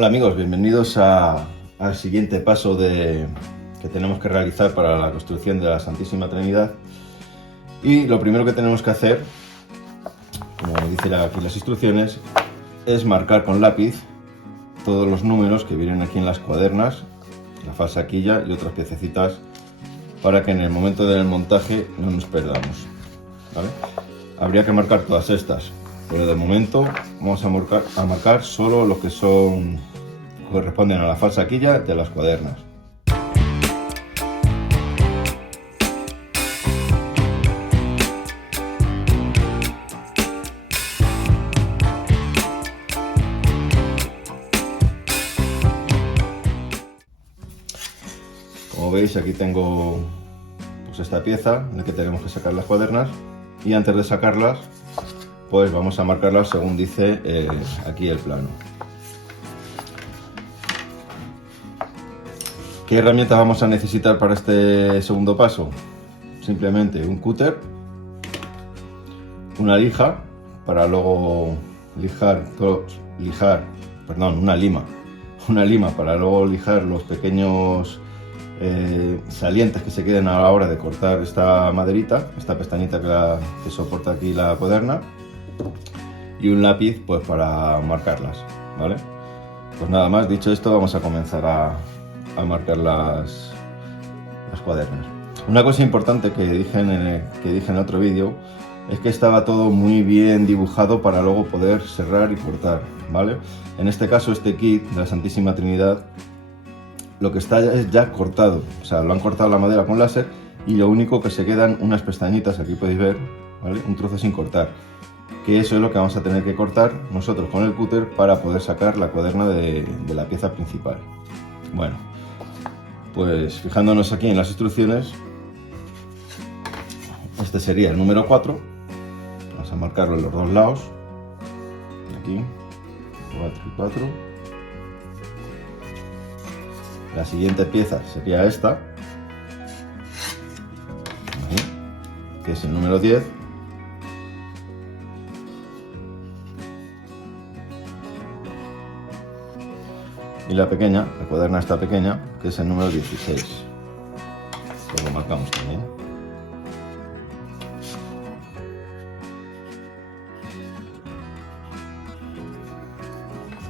Hola amigos, bienvenidos al siguiente paso que tenemos que realizar para la construcción de la Santísima Trinidad. Y lo primero que tenemos que hacer, como dicen aquí las instrucciones, es marcar con lápiz todos los números que vienen aquí en las cuadernas, la falsa quilla y otras piececitas, para que en el momento del montaje no nos perdamos, ¿vale? Habría que marcar todas estas, pero de momento vamos a marcar solo los que corresponden a la falsa quilla de las cuadernas. Como veis, aquí tengo pues esta pieza en la que tenemos que sacar las cuadernas, y antes de sacarlas pues vamos a marcarlas según dice aquí el plano. ¿Qué herramientas vamos a necesitar para este segundo paso? Simplemente un cúter, una lija para luego una lima para luego lijar los pequeños salientes que se queden a la hora de cortar esta maderita, esta pestañita que soporta aquí la cuaderna, y un lápiz pues para marcarlas, ¿vale? Pues nada más, dicho esto, vamos a comenzar a marcar las cuadernas. Una cosa importante que dije en otro vídeo es que estaba todo muy bien dibujado para luego poder cerrar y cortar, ¿vale? En este caso, este kit de la Santísima Trinidad, lo que está es ya cortado, o sea, lo han cortado la madera con láser y lo único que se quedan unas pestañitas, aquí podéis ver, ¿vale? Un trozo sin cortar, que eso es lo que vamos a tener que cortar nosotros con el cúter para poder sacar la cuaderna de la pieza principal. Bueno, pues fijándonos aquí en las instrucciones, este sería el número 4, vamos a marcarlo en los dos lados, aquí, 4 y 4. La siguiente pieza sería esta, que es el número 10. Y la pequeña, la cuaderna esta pequeña, que es el número 16. Esto lo marcamos también.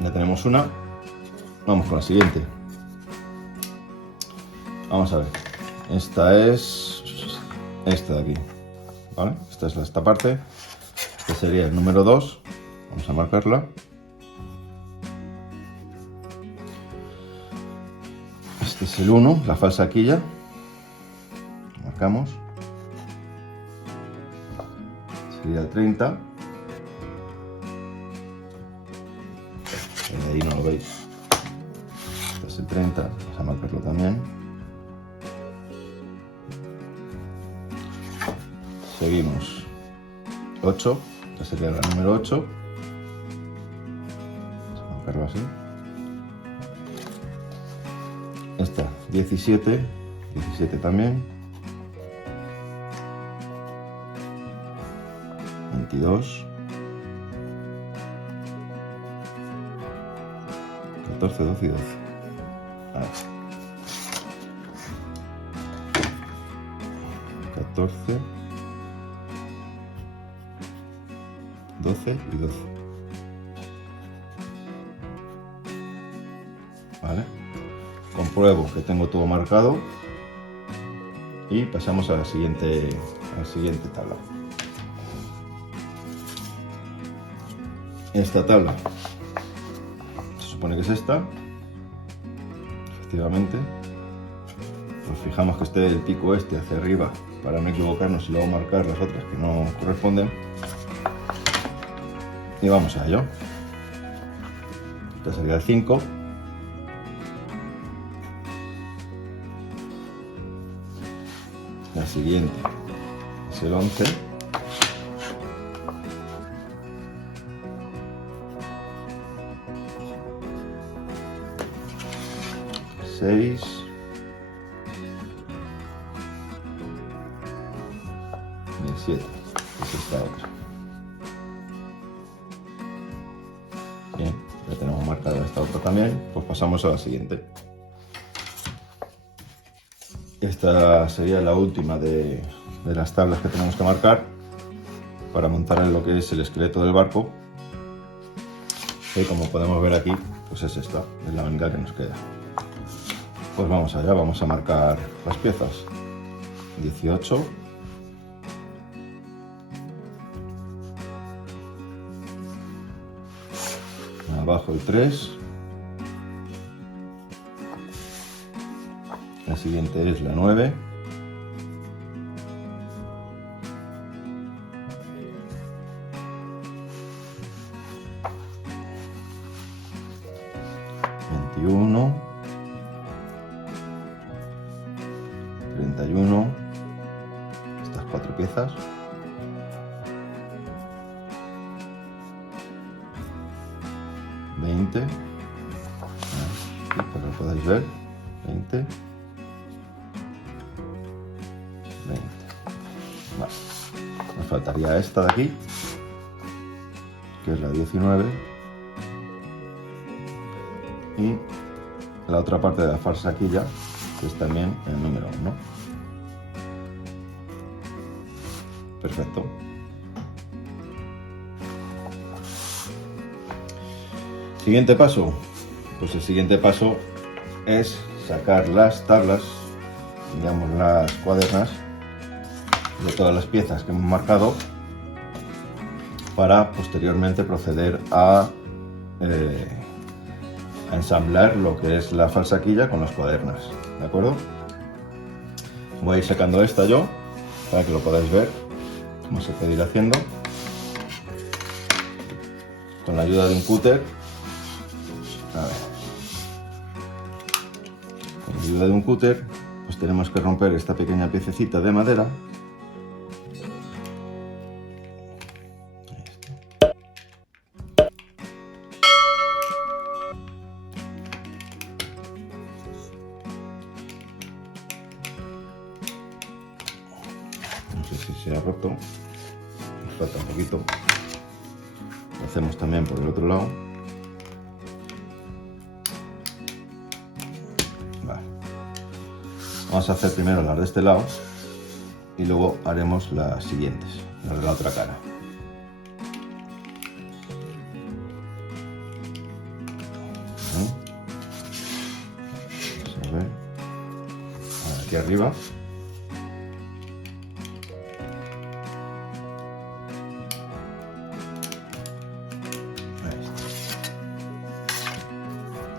Ya tenemos una. Vamos con la siguiente. Vamos a ver. Esta es esta de aquí, ¿vale? Esta es esta parte. Este sería el número 2. Vamos a marcarla. Este es el 1, la falsa quilla. Marcamos. Sería el 30. Ahí no lo veis. Este es el 30. Vamos a marcarlo también. Seguimos. 8. Esta sería la número 8. Vamos a marcarlo así. Esta, 17, 17 también, 22, 14, 12 y 12. Ahí. 14, 12 y 12. ¿Vale? Compruebo que tengo todo marcado y pasamos a la siguiente tabla. Esta tabla se supone que es esta, efectivamente. Pues fijamos que esté el pico este hacia arriba para no equivocarnos y luego marcar las otras que no corresponden. Y vamos a ello. Esta sería el 5. La siguiente es el 11. El 6. Y el 7. Es esta otra. Bien, ya tenemos marcada esta otra también, pues pasamos a la siguiente. Esta sería la última de las tablas que tenemos que marcar para montar en lo que es el esqueleto del barco. Y como podemos ver aquí, pues es esta, es la única que nos queda. Pues vamos allá, vamos a marcar las piezas. 18. Abajo el 3. La siguiente es la 9. ...21... 31... estas 4 piezas... 20... para que lo podáis ver... 20... 20... Vale. Nos faltaría esta de aquí, que es la 19, y la otra parte de la farsaquilla, que es también el número 1. Perfecto. Siguiente paso. Pues el siguiente paso es sacar las tablas, digamos las cuadernas, de todas las piezas que hemos marcado, para posteriormente proceder a ensamblar lo que es la falsaquilla con las cuadernas, ¿de acuerdo? Voy a ir sacando esta yo, para que lo podáis ver cómo se puede ir haciendo, con la ayuda de un cúter. A ver. Con la ayuda de un cúter, pues tenemos que romper esta pequeña piececita de madera. No sé si se ha roto, nos falta un poquito. Lo hacemos también por el otro lado. Vale. Vamos a hacer primero las de este lado y luego haremos las siguientes, las de la otra cara. Vamos a ver. Ahora aquí arriba.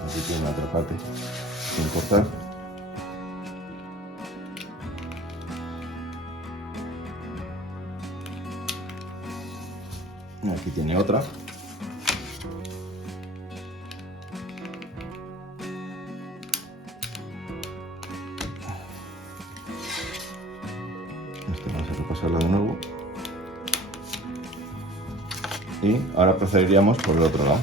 Aquí tiene la otra parte sin cortar. Aquí tiene otra. Vamos a repasarla de nuevo. Y ahora procederíamos por el otro lado.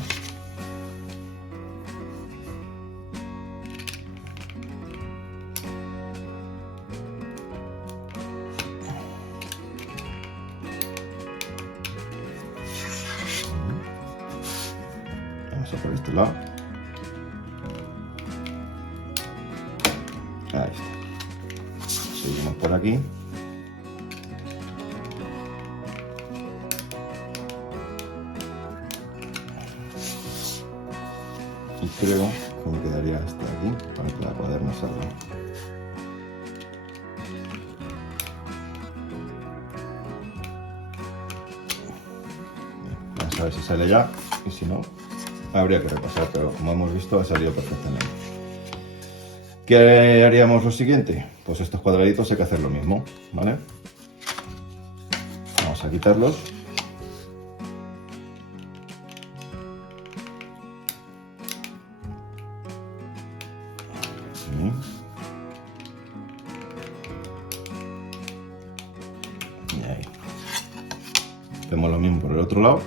Vamos a por este lado. Ahí está. Seguimos por aquí. Y creo que me quedaría hasta aquí para que la cuaderna salga. Vamos a ver si sale ya, y si no, habría que repasar, pero como hemos visto ha salido perfectamente. ¿Qué haríamos lo siguiente? Pues estos cuadraditos hay que hacer lo mismo, ¿vale? Vamos a quitarlos. Y ahí. Hacemos lo mismo por el otro lado.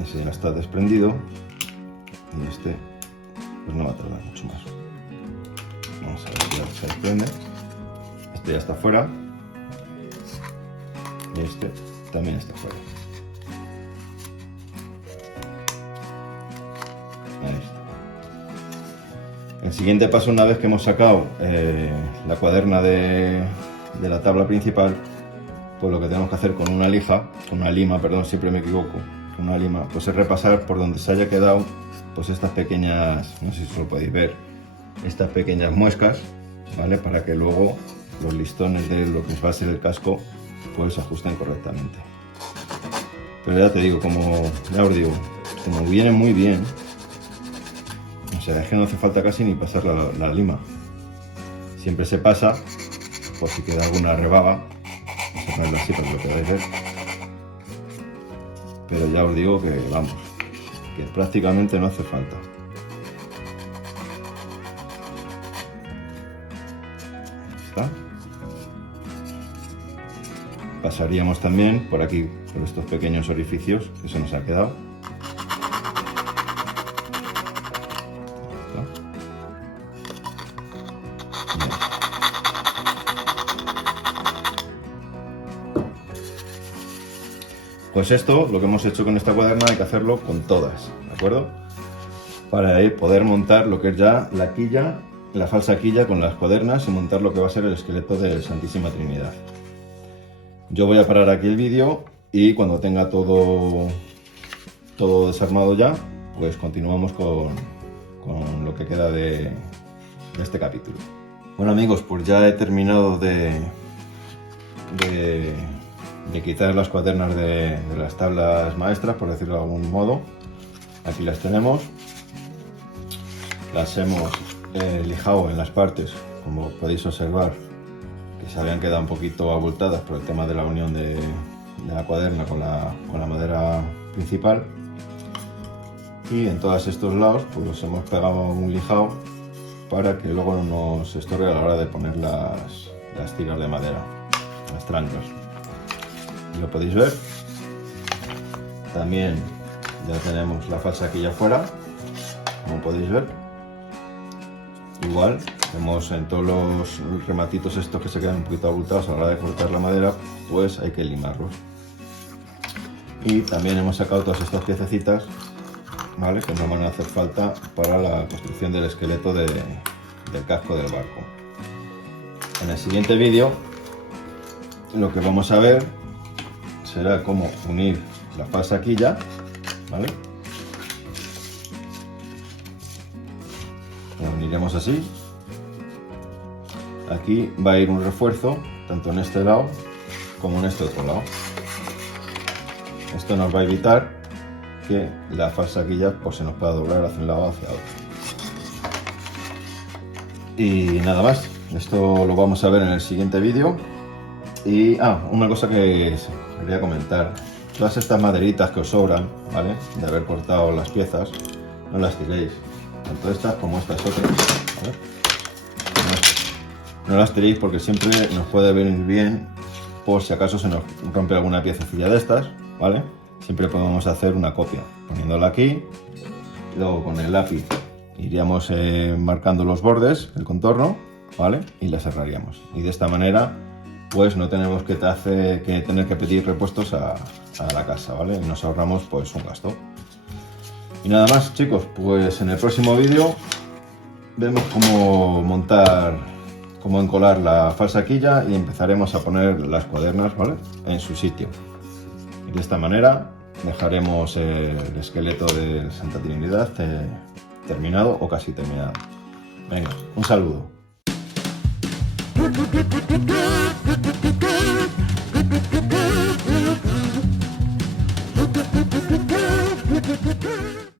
Ese ya está desprendido. Y este pues no va a tardar mucho más. Vamos a ver si ya se desprende. Este ya está fuera. Y este también está fuera. El siguiente paso, una vez que hemos sacado la cuaderna de la tabla principal, pues lo que tenemos que hacer con una lima, perdón, siempre me equivoco, con una lima, pues es repasar por donde se haya quedado pues estas pequeñas, no sé si os lo podéis ver, estas pequeñas muescas, ¿vale? Para que luego los listones de lo que va a ser el casco pues se ajusten correctamente. Pero ya te digo, como viene muy bien, o sea, es que no hace falta casi ni pasar la lima. Siempre se pasa, por si queda alguna rebaga, vamos a ponerlo así para que lo podáis ver. Pero ya os digo que, vamos, que prácticamente no hace falta. ¿Está? Pasaríamos también por aquí, por estos pequeños orificios que se nos ha quedado. Pues esto, lo que hemos hecho con esta cuaderna, hay que hacerlo con todas, ¿de acuerdo? Para poder montar lo que es ya la quilla, la falsa quilla con las cuadernas y montar lo que va a ser el esqueleto de Santísima Trinidad. Yo voy a parar aquí el vídeo y cuando tenga todo desarmado ya, pues continuamos con lo que queda de este capítulo. Bueno amigos, pues ya he terminado de quitar las cuadernas de las tablas maestras, por decirlo de algún modo. Aquí las tenemos, las hemos lijado en las partes, como podéis observar, que se habían quedado un poquito abultadas por el tema de la unión de la cuaderna con la madera principal, y en todos estos lados pues los hemos pegado un lijado para que luego no nos estorbe a la hora de poner las tiras de madera, las trancas. Lo podéis ver. También ya tenemos la falsa quilla fuera, como podéis ver. Igual vemos en todos los rematitos estos que se quedan un poquito abultados a la hora de cortar la madera, pues hay que limarlos. Y también hemos sacado todas estas piececitas, ¿vale? Que no van a hacer falta para la construcción del esqueleto del casco del barco. En el siguiente vídeo lo que vamos a ver será cómo unir la falsa quilla, ¿vale? La uniremos así. Aquí va a ir un refuerzo, tanto en este lado como en este otro lado. Esto nos va a evitar que la falsa quilla pues, se nos pueda doblar hacia un lado o hacia otro. Y nada más, esto lo vamos a ver en el siguiente vídeo. Y una cosa que quería comentar, todas estas maderitas que os sobran, ¿vale? De haber cortado las piezas, no las tiréis, tanto estas como estas otras, ¿vale? No las tiréis porque siempre nos puede venir bien por si acaso se nos rompe alguna piececilla de estas, ¿vale? Siempre podemos hacer una copia, poniéndola aquí, y luego con el lápiz iríamos marcando los bordes, el contorno, ¿vale? Y la cerraríamos. Y de esta manera pues no tenemos que tener que pedir repuestos a la casa, ¿vale? Y nos ahorramos pues un gasto. Y nada más, chicos, pues en el próximo vídeo vemos cómo encolar la falsa quilla y empezaremos a poner las cuadernas, ¿vale? En su sitio. Y de esta manera dejaremos el esqueleto de Santa Trinidad terminado o casi terminado. Venga, un saludo.